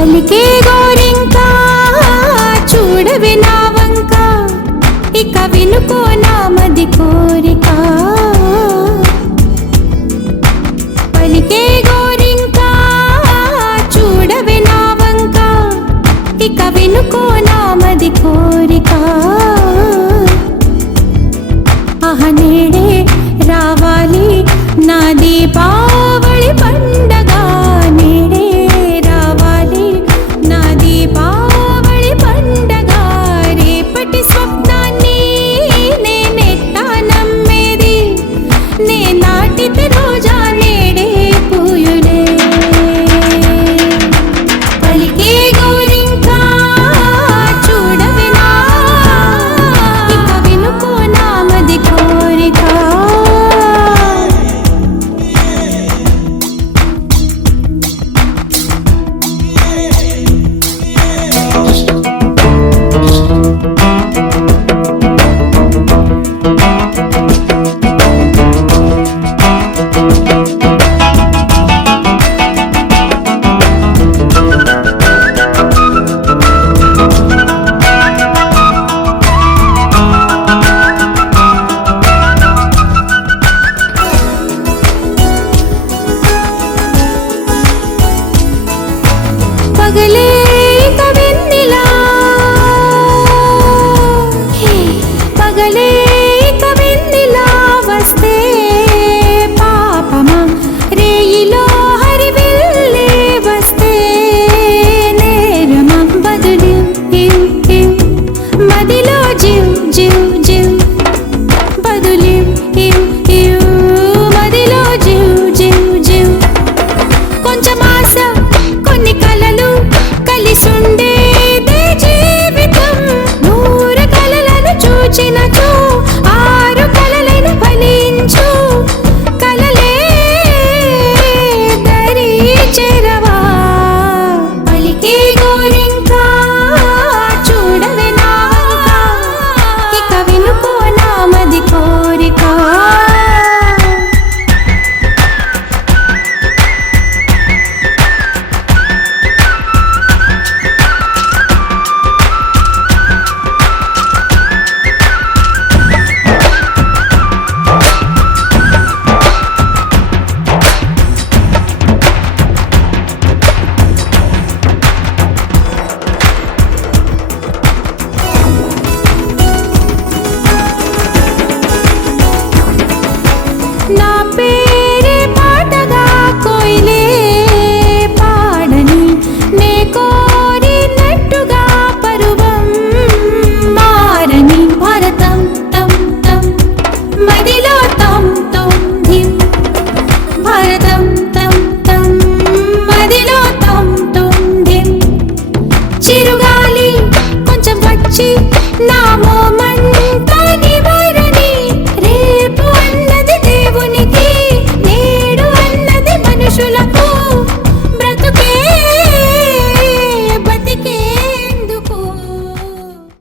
పలికే గోరింకా చూడవే నా వంక, ఇక వినుకో నామది కోరిక. పలికే గోరింకా చూడవే నా వంక, ఇక వినుకో నామది కోరిక. ఆహ నేడే రావాలి నా దీపావళి పండగ, నేడే రావాలి నా దీపావళి పండగ. రేపటి స్వప్నాన్ని నేనెట్టా నమ్మేది, నే నాటితే రోజా నేడే పూయులే. పలికే గోరింకా చూడవే నా, ఇక వినుకో నామది కోరిక. పగలే